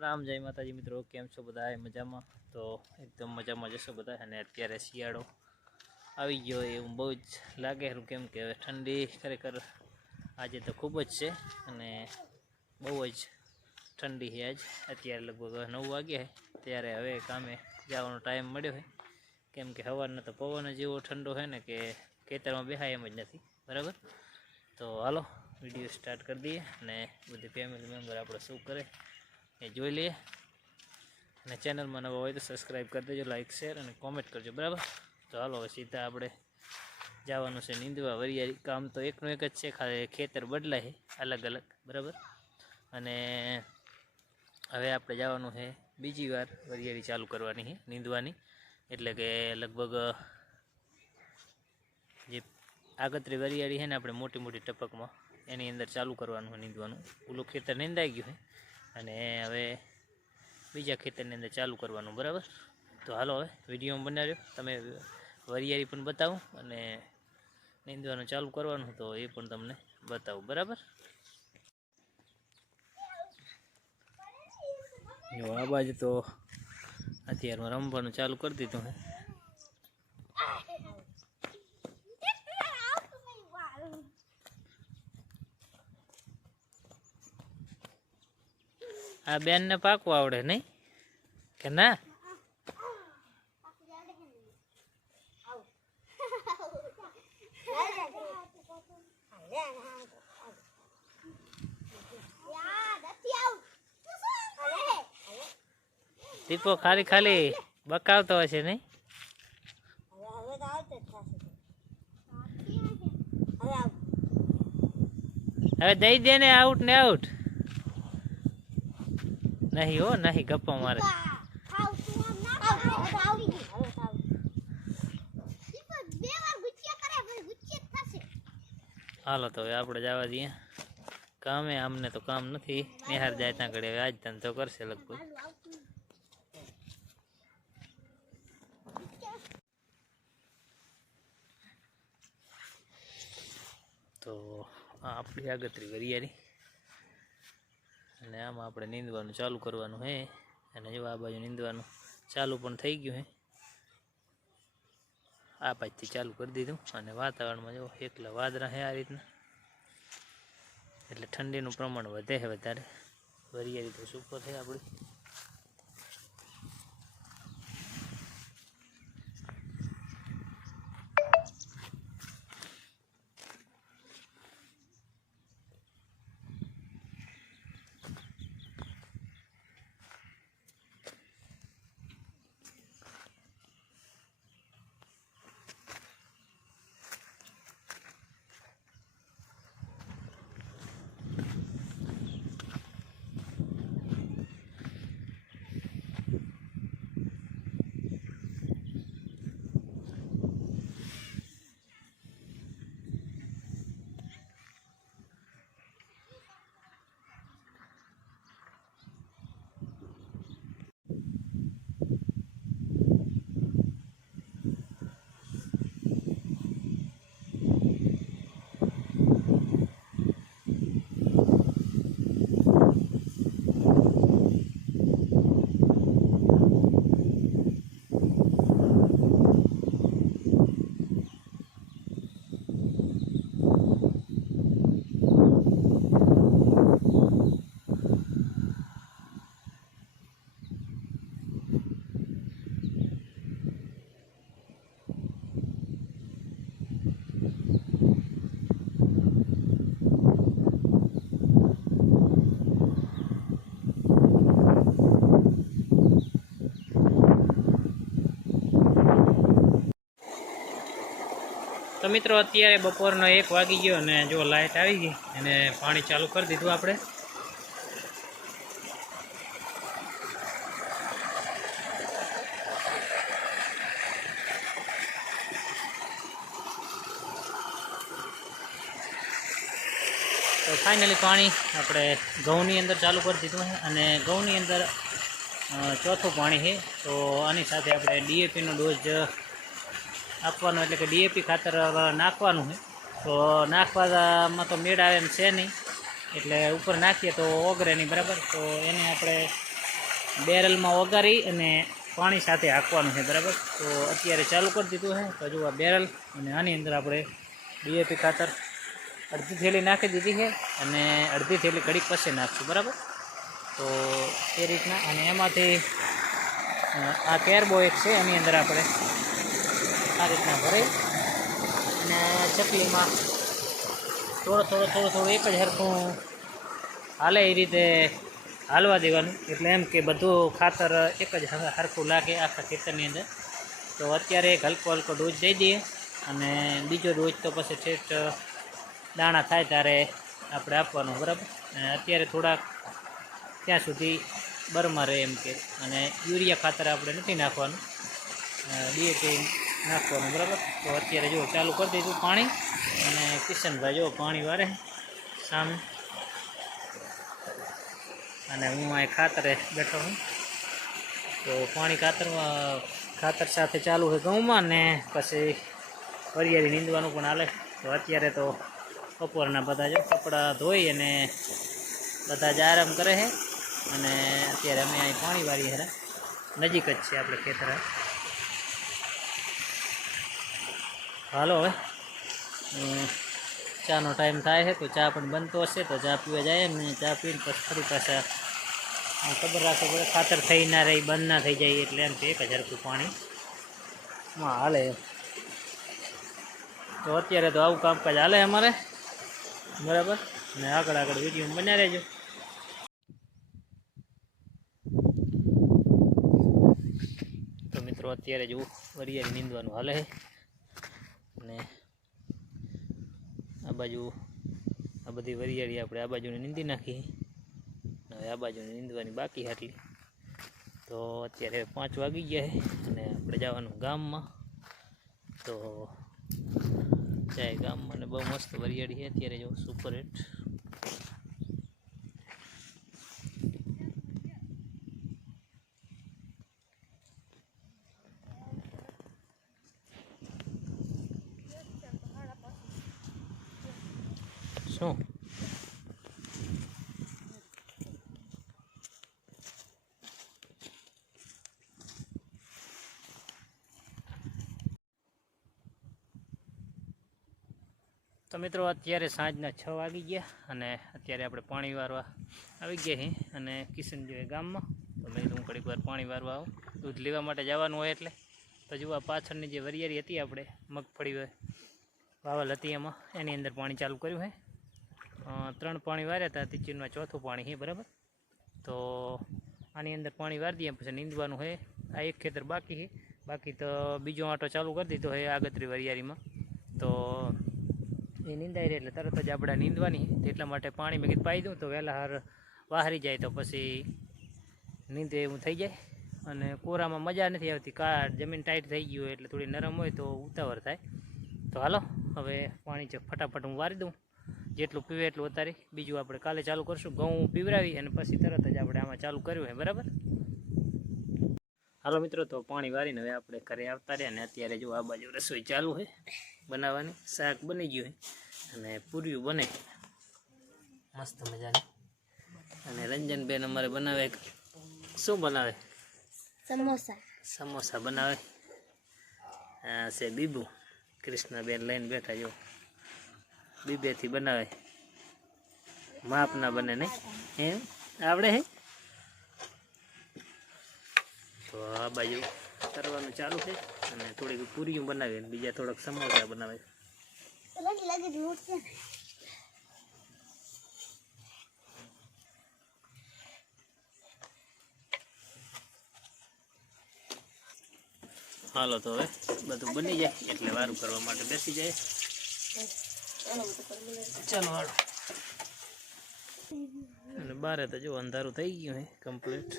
રામ જય માતાજી મિત્રો, કેમ છો બધા મજામાં? તો એકદમ મજામાં જશો બધા અને અત્યારે શિયાળો આવી ગયો એવું બહુ જ લાગે ખરું કેમ કે હવે ઠંડી ખરેખર આજે તો ખૂબ જ છે અને બહુ જ ઠંડી છે આજ. અત્યારે લગભગ નવ વાગ્યા ત્યારે હવે કામે જવાનો ટાઈમ મળ્યો છે. કેમ કે સવારનો તો પવન જ એવો ઠંડો છે ને કે ખેતરમાં બેહાય એમ જ નથી. બરાબર? તો હાલો, વીડિયો સ્ટાર્ટ કરી દઈએ અને બધી ફેમિલી મેમ્બર આપણે શું કરે? એ જોઈ લઈએ. અને ચેનલમાં નવા હોય તો સબસ્ક્રાઈબ કરી દેજો લાઇક શેર અને કોમેન્ટ કરજો, બરાબર? તો હાલો, હવે સીધા આપણે જવાનું છે નીંદવા. વરિયાળી કામ તો એકનું એક જ છે, ખાલી ખેતર બદલાય અલગ અલગ, બરાબર? અને હવે આપણે જવાનું છે બીજી વાર વરિયાળી ચાલુ કરવાની છે, નીંદવાની. એટલે કે લગભગ, જે આગતરી વરિયાળી છે ને આપણે મોટી મોટી ટપકમાં એની અંદર ચાલુ કરવાનું છે, નીંદવાનું. ઓલું ખેતર નીંદાઈ ગયું છે. અને હવે બીજા ખેતરની અંદર ચાલુ કરવાનું, બરાબર? તો હાલો હવે વિડીયોમાં બનાવ્યો. તમે વરિયાળી પણ બતાવું અને નીંદવાનું ચાલુ કરવાનું, તો એ પણ તમને બતાવું, બરાબર? જો, આ બાજુ તો અત્યારમાં રમવાનું ચાલુ કરી દીધું હે. આ બેનને પાકવું આવડે નહીં? કે ના? દીપો ખાલી ખાલી બકાવતો હશે નહીં? હવે દઈ દે ને આઉટ ને આઉટ નહીં હો, નહીં, ગપ્પા મારે. હાલો તો હવે આપણે જવા દઈએ. કામે અમને તો કામ નથી. નિહાર જાય ત્યાં ઘડી. હવે આજ ધંધો કરશે લગભગ. તો આ આપણી આગતરી વરિયાળી. અને આમાં આપણે નીંદવાનું ચાલુ કરવાનું હે. અને જો આ બાજુ નીંદવાનું ચાલુ પણ થઈ ગયું હે. આ પાછથી ચાલુ કરી દીધું. અને વાતાવરણમાં જો એકલા વાદળા હે આ રીતના. એટલે ઠંડીનું પ્રમાણ વધે છે વધારે. વરિયાળી તો સુપર છે આપણી. મિત્રો, અત્યારે બપોરનો એક વાગી ગયો અને જો લાઇટ આવી ગઈ અને પાણી ચાલુ કરી દીધું આપણે. તો ફાઇનલી પાણી આપણે ઘઉંની અંદર ચાલુ કરી દીધું છે અને ઘઉંની અંદર ચોથું પાણી છે. તો આની સાથે આપણે ડીએપીનો ડોઝ આપવાનો એટલે કે ડીએપી ખાતર નાખવાનું છે. તો નાખવામાં તો મેળ આવે એમ છે નહીં. એટલે ઉપર નાખીએ તો ઓગરે નહીં, બરાબર? તો એને આપણે બેરલમાં ઓગારી અને પાણી સાથે હાંકવાનું છે, બરાબર? તો અત્યારે ચાલુ કરી દીધું છે. તો જો આ બેરલ અને આની અંદર આપણે ડીએપી ખાતર અડધી થેલી નાખી દીધી છે અને અડધી થેલી ઘડીક પછી નાખશું, બરાબર? તો એ રીતના અને એમાંથી આ કેરબો એક છે, એની અંદર આપણે આ રીતના ભરે. અને ચકલીમાં થોડો થોડો થોડો થોડો એક જ હરખું હાલે એ રીતે હાલવા દેવાનું. એટલે એમ કે બધું ખાતર એક જ સરખું લાગે આખા ખેતરની અંદર. તો અત્યારે એક હલકો હલકો ડોઝ દઈ દઈએ અને બીજો ડોઝ તો પછી ઠેઠ દાણા થાય ત્યારે આપણે આપવાનું, બરાબર? અને અત્યારે થોડાક ત્યાં સુધી બરમાં રહે એમ કે. અને યુરિયા ખાતર આપણે નથી નાખવાનું. ડીએપી નાખવાનું બરાબર? તો અત્યારે જો ચાલુ કરી દીધું પાણી અને કિશનભાઈ જો પાણી વારે સામે. અને હું અહીં ખાતરે બેઠો છું. તો પાણી ખાતરમાં ખાતર સાથે ચાલુ છે ઘઉંમાં ને પછી વરિયાળી નીંદવાનું પણ હાલે. તો અત્યારે તો બપોરના બધા જો કપડાં ધોઈ અને બધા જ આરામ કરે છે. અને અત્યારે અમે અહીં પાણી વાળીએ હેરા નજીક જ છે આપણે ખેતર. હાલો હવે. ચાનો ટાઈમ થાય છે તો ચા પણ બનતો હશે તો ચા પીવા જાય ને, ચા પીને પછી ફરી પાછા ખબર રાખો પડે, ખાતર થઈ ના રહી, બંધ ના થઈ જાય એટલે એમ કે એક હજાર રૂપિયા પાણી. માં હાલે. તો અત્યારે તો આવું કામકાજ હાલે અમારે. બરાબર? ને આગળ આગળ વીડિયો બન્યા રહેજો. તો મિત્રો, અત્યારે જુઓ વરિયાળી નીંદવાનું હાલે છે. અને આ બાજુ આ બધી વરિયાળી આપણે આ બાજુની નીંદી નાખી. હવે આ બાજુની નીંદવાની બાકી હાટલી તો અત્યારે પાંચ વાગી ગયા છે અને આપણે જવાનું ગામમાં. તો જાય ગામમાં ને બહુ મસ્ત વરિયાળી છે. અત્યારે જો સુપર હિટ. શું તો મિત્રો અત્યારે સાંજના છ વાગી ગયા અને અત્યારે આપણે પાણી વારવા આવી ગયા છીએ અને કિશન જોઈએ ગામમાં. તો મેં કીધું હું વાર પાણી વારવા આવું. દૂધ લેવા માટે જવાનું હોય એટલે. તો જુઓ આ પાછળની જે વરિયાળી હતી આપણે મગફળી વાવલ હતી એમાં એની અંદર પાણી ચાલુ કર્યું અ, ત્રણ પાણી વાર્યા હતા તિચિનમાં ચોથું પાણી છે, બરાબર? તો આની અંદર પાણી વારી દઈએ, પછી નીંદવાનું છે. આ એક ખેતર બાકી છે. બાકી તો બીજો આંટો ચાલુ કરી દીધો છે આગતરી વરિયાળીમાં. તો એ નીંદાઈ રહે એટલે તરત જ આપણે નીંદવાની એટલા માટે પાણી મેં કીધું પાઈ દઉં, તો વહેલા હાર વાહરી જાય તો પછી નીંદે એવું થઈ જાય. અને કોરામાં મજા નથી આવતી કા જમીન ટાઈટ થઈ ગયું એટલે થોડી નરમ હોય તો ઉતાવળ થાય. તો હાલો, હવે પાણી ફટાફટ હું વારી દઉં. જેટલું પીવે એટલું વધારે. બીજું આપણે કાલે ચાલુ કરશું. ઘઉં પીવરાવી અને પછી તરત જ આપણે આમાં ચાલુ કર્યું હોય બરાબર? હાલો મિત્રો તો પાણી વારીને હવે આપણે ઘરે આવતા રહ્યા અને અત્યારે જો આ બાજુ રસોઈ ચાલુ છે બનાવવાની. શાક બની ગયું હોય અને પૂર્યું બને. મસ્ત મજાની. અને રંજનબેન અમારે બનાવે શું બનાવે? સમોસા. સમોસા બનાવે. હા છે બીબુ. કૃષ્ણબેન લઈને બેઠા જો. બીબેથી બનાવે. માપ ના બને નહીં. એમ? આવડે હે? તો આ બાજુ કરવાનું ચાલુ છે. અને થોડીક પૂરીઓ બનાવી બીજા થોડાક સમોસા બનાવે. હાલો તો હવે બધું બની જાય. એટલે વારું કરવા માટે બેસી જાય. ચાલો હાલો. અને બારે તો જો અંધારું થઈ ગયું હે કમ્પ્લીટ